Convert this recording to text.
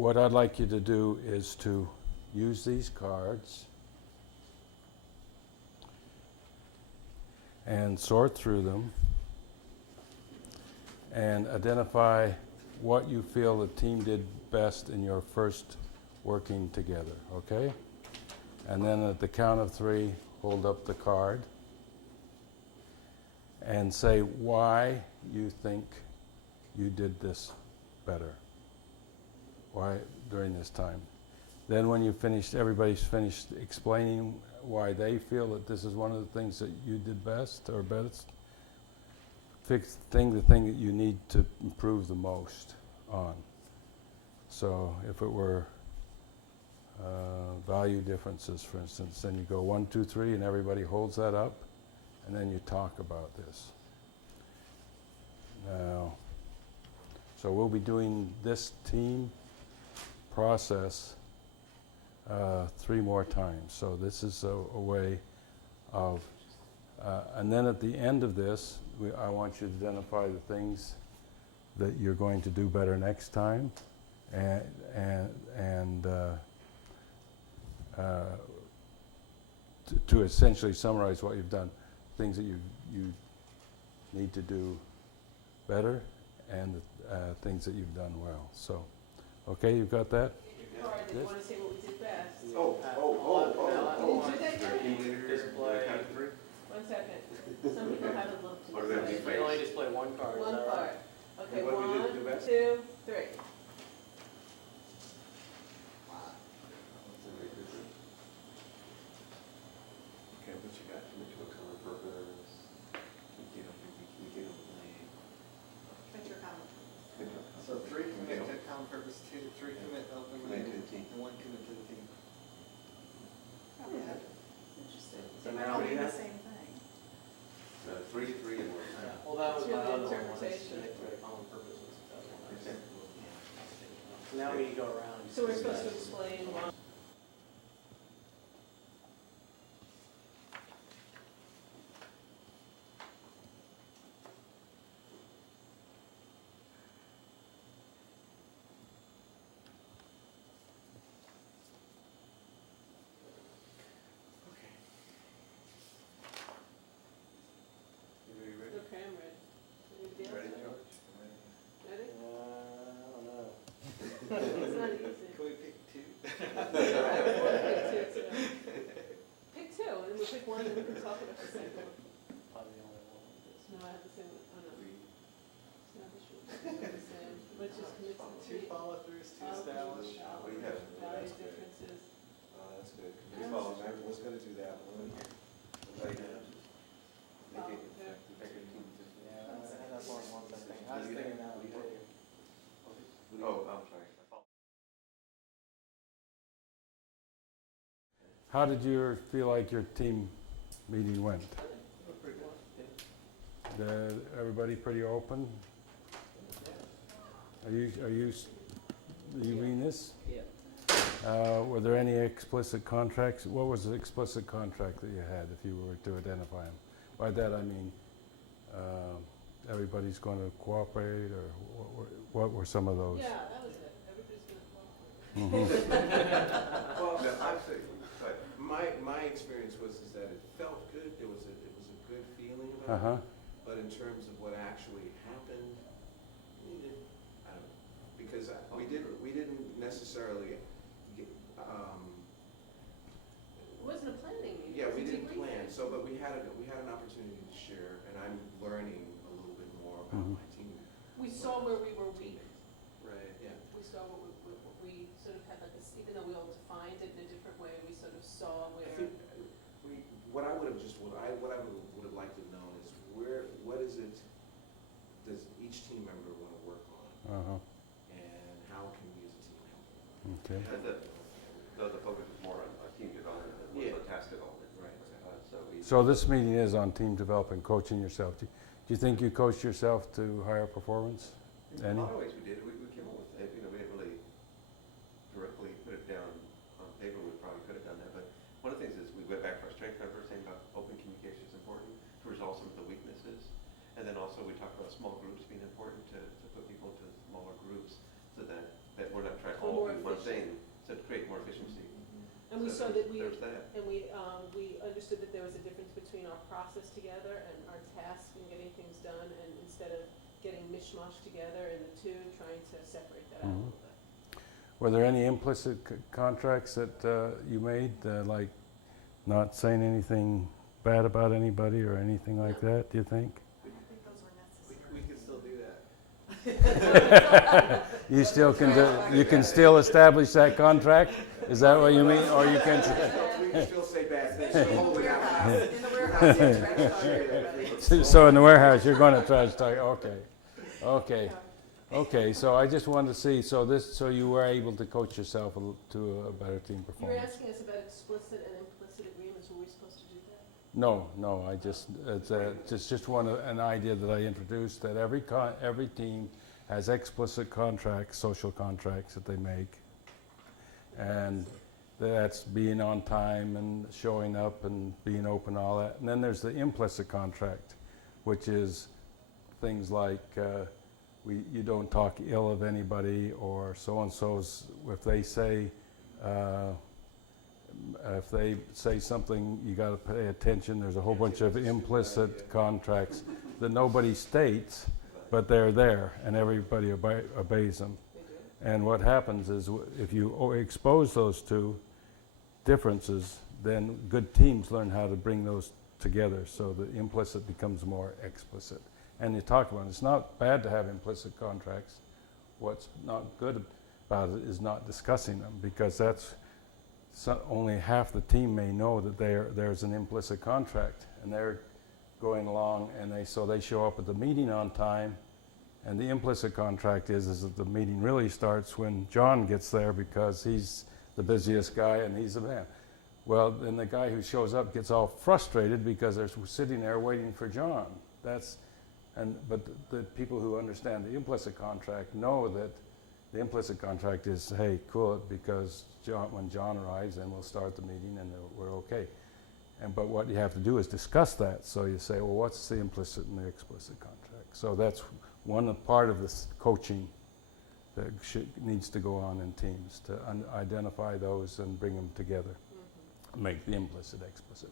what I'd like you to do is to use these cards and sort through them and identify what you feel the team did best in your first working together, okay? And then at the count of 3, hold up the card and say why you think you did this better. Why during this time. Then when you finished, everybody's finished explaining why they feel that this is one of the things that you did best or best, the thing that you need to improve the most on. So if it were value differences, for instance, then you go 1, 2, 3, and everybody holds that up, and then you talk about this. Now, so we'll be doing this team process 3 more times. So this is a way of, and then at the end of this, I want you to identify the things that you're going to do better next time, and to essentially summarize what you've done, things that you need to do better, and things that you've done well. So, okay, you've got that? You want to say what we did best? You didn't do that yet? Display. 1 second. Some people have a little to Or they're display. You only display one card. One is that card. right? Okay, What we did 1, do best? 2, 3. Okay, what you got? Commit to a common purpose. Communicate openly. So 3 commit to common purpose, 3 commit openly, Commit to the team. and 1 commit to the team. Interesting. So now we have same thing. 3, 3, and 1. Well, that was Two my other one, was interpretation. commit to a common purpose. Was the other one. Okay. So now we go around. So we're supposed to explain why. You ready? Okay, I'm ready. Anybody else? Ready, George? Ready? I don't know. It's not easy. Can we pick 2? Pick 2, and then we pick 1, and we can talk about the second one. Probably the only one. No, I have the same one. Oh, no. Establish what we're saying. Let's just commit to the 2 team. follow-throughs, 2 Outcomes, establish. What do you have? Value That's good. differences. Oh, that's good. Yeah. I was gonna do that one. Like, Follow make there. it team. Yeah, that's one thing. I was thinking that one too. Oh, I'm sorry. How did you feel like your team meeting went? Everybody pretty open? Are you reading this? Yeah. Were there any explicit contracts? What was the explicit contract that you had, if you were to identify them? By that I mean, everybody's going to cooperate, or what were some of those? Yeah, that was it. Everybody's going to cooperate. Well, no, I'm saying, but my experience was is that it felt good. It was a good feeling about Uh-huh. it. But in terms of what actually happened, I don't know, because we didn't necessarily get, It wasn't a planning meeting. yeah, it was we a didn't debriefing. plan. So, but we had an opportunity to share, and I'm learning a little bit more about Mhm. my team. We saw where we were weak. Right. Yeah. We saw what we sort of had like this, even though we all defined it in a different way, we sort of saw I where. think what I would have liked to know is what is it does each team member want to work on, Uh-huh. and how can we as a team help them? Okay. And the focus was more on team development than Yeah. was on task development. Right. So this meeting is on team development, coaching yourself. Do you think you coached yourself to higher performance? In Any? a lot of ways we did. We came up with it. We didn't really directly put it down on paper. We probably could have done that. But one of the things is we went back to our strength. Remember saying about open communication is important to resolve some of the weaknesses. And then also we talked about small groups being important to put people into smaller groups so that we're not trying to all More be And we So saw that we, there's that. and we understood that there was a difference between our process together and our task in getting things done, and instead of getting mishmashed together in the two, trying to separate that out a little bit. Were there any implicit contracts that you made, like not saying anything bad about anybody or anything like that, do you think? I think those were necessary. We can still do that. You still can, you can still establish that contract? Is that what you mean? Or you can, We can still say bad things, so hold it out. In the warehouse, yeah, so in the warehouse, you're going to trash talk, okay, so I just wanted to see, so you were able to coach yourself to a better team You were performance? asking us about explicit and implicit agreements, were we supposed to do that? No, I just, it's just an idea that I introduced, that every team has explicit contracts, social contracts that they make. And that's being on time and showing up and being open, all that. And then there's the implicit contract, which is things like you don't talk ill of anybody, or so-and-so's, if they say something, you got to pay attention. There's a whole bunch of implicit contracts that nobody states, but they're there, and everybody obeys them. They do? And what happens is, if you expose those two differences, then good teams learn how to bring those together, so the implicit becomes more explicit. And you talk about it. It's not bad to have implicit contracts. What's not good about it is not discussing them, because that's only half the team may know that there's an implicit contract, and they're going along, and so they show up at the meeting on time. And the implicit contract is that the meeting really starts when John gets there, because he's the busiest guy and he's the man. Well, then the guy who shows up gets all frustrated because they're sitting there waiting for John. But the people who understand the implicit contract know that the implicit contract is, hey, cool it, because when John arrives, then we'll start the meeting and we're okay. But what you have to do is discuss that. So you say, well, what's the implicit and the explicit contract? So that's one part of this coaching that needs to go on in teams, to identify those and bring them together, make the implicit explicit.